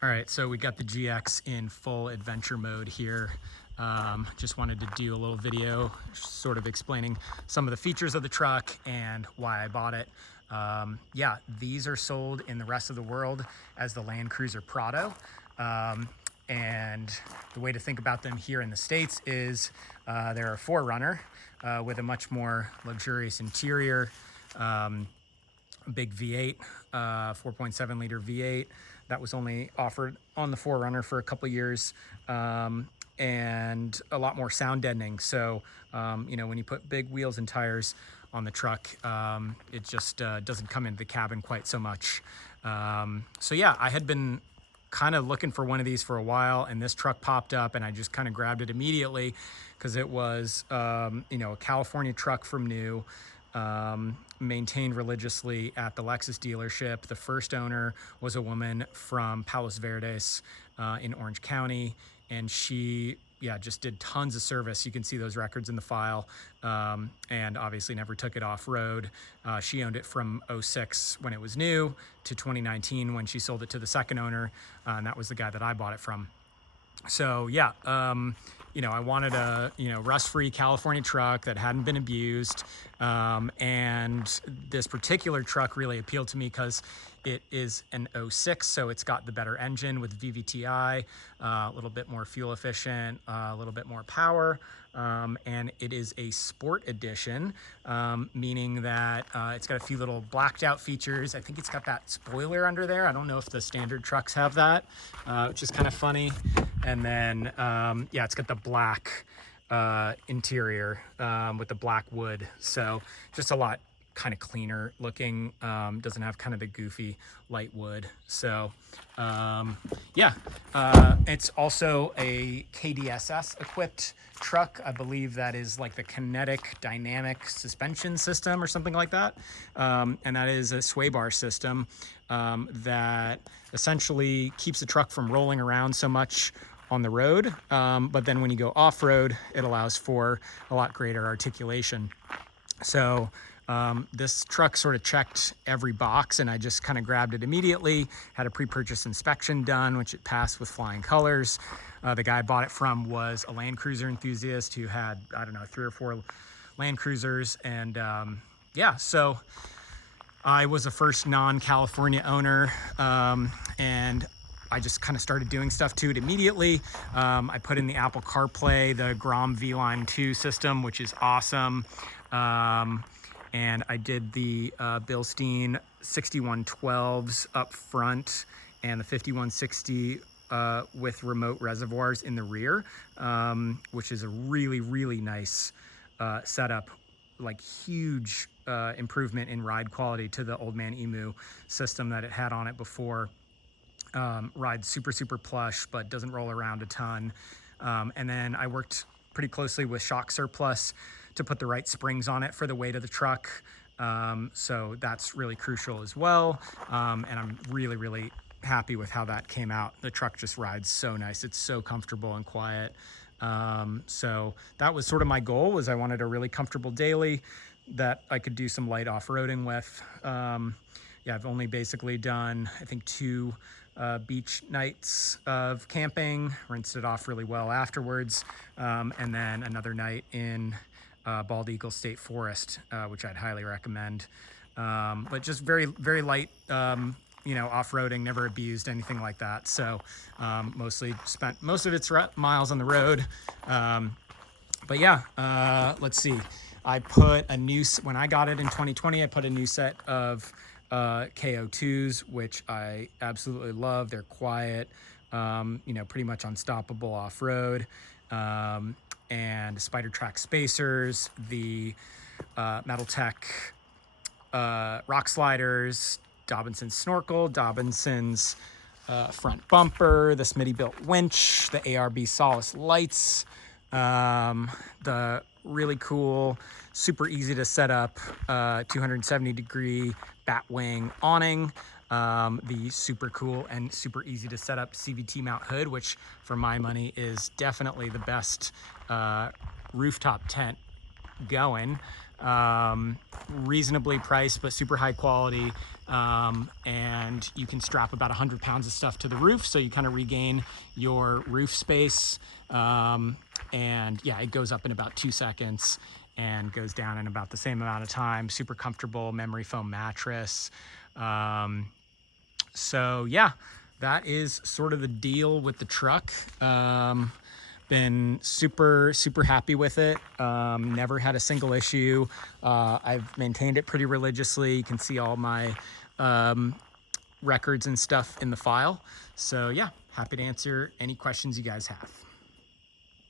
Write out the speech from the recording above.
All right, so we got the GX in full adventure mode here. Just wanted to do a little video sort of explaining some of the features of the truck and why I bought it. Yeah, these are sold in the rest of the world as the Land Cruiser Prado. And the way to think about them here in the States is they're a 4Runner with a much more luxurious interior, big V8, 4.7 liter V8 that was only offered on the 4Runner for a couple years, and a lot more sound deadening. So, you know, when you put big wheels and tires on the truck, it just doesn't come into the cabin quite so much. So yeah, I had been kind of looking for one of these for a while, and this truck popped up and I just kind of grabbed it immediately because it was, you know, a California truck from new, maintained religiously at the Lexus dealership. The first owner was a woman from Palos Verdes in Orange County, and she just did tons of service. You can see those records in the file, and obviously never took it off-road. She owned it from 06 when it was new to 2019 when she sold it to the second owner, and that was the guy that I bought it from. So yeah, you know, I wanted a, you know, rust-free California truck that hadn't been abused, and this particular truck really appealed to me because it is an 06, so it's got the better engine with VVTi, a little bit more fuel efficient, a little bit more power, and it is a sport edition, meaning that it's got a few little blacked out features. I think it's got that spoiler under there. I don't know if the standard trucks have that, which is kind of funny. And then, yeah, it's got the black interior with the black wood. So just a lot kind of cleaner looking, doesn't have kind of the goofy light wood. So yeah, it's also a KDSS equipped truck. I believe that is like the kinetic dynamic suspension system or something like that. And that is a sway bar system that essentially keeps the truck from rolling around so much on the road. But then when you go off-road, it allows for a lot greater articulation. So this truck sort of checked every box, and I just kind of grabbed it immediately, had a pre-purchase inspection done, which it passed with flying colors. The guy I bought it from was a Land Cruiser enthusiast who had, I don't know, 3 or 4 Land Cruisers. And yeah, so I was a first non-California owner, and I just kind of started doing stuff to it immediately. I put in the Apple CarPlay, the Grom V-Line 2 system, which is awesome. And I did the Bilstein 6112s up front and the 5160 with remote reservoirs in the rear, which is a really, really nice setup, like huge improvement in ride quality to the Old Man Emu system that it had on it before. Rides super, super plush, but doesn't roll around a ton. And then I worked pretty closely with Shock Surplus to put the right springs on it for the weight of the truck. So that's really crucial as well. And I'm really, really happy with how that came out. The truck just rides so nice. It's so comfortable and quiet. So that was sort of my goal, was I wanted a really comfortable daily that I could do some light off-roading with. Yeah, I've only basically done, I think, 2 beach nights of camping, rinsed it off really well afterwards, and then another night in Bald Eagle State Forest, which I'd highly recommend. But just very, very light, you know, off-roading, never abused, anything like that. So mostly spent most of its miles on the road. But yeah, let's see. I put a new, when I got it in 2020, I put a new set of KO2s, which I absolutely love. They're quiet, you know, pretty much unstoppable off-road. And Spider Track spacers, the Metal Tech rock sliders, Dobinson's snorkel, Dobinson's front bumper, the Smitty-built winch, the ARB Solace lights, the really cool, super easy to set up 270-degree Batwing awning, the super cool and super easy to set up CVT mount hood, which for my money is definitely the best rooftop tent going. reasonably priced, but super high quality. And you can strap about 100 pounds of stuff to the roof, so you kind of regain your roof space. And yeah, it goes up in about 2 seconds and goes down in about the same amount of time. Super comfortable memory foam mattress. So yeah, that is sort of the deal with the truck. Been super happy with it. Never had a single issue. I've maintained it pretty religiously. You can see all my records and stuff in the file. So yeah, happy to answer any questions you guys have.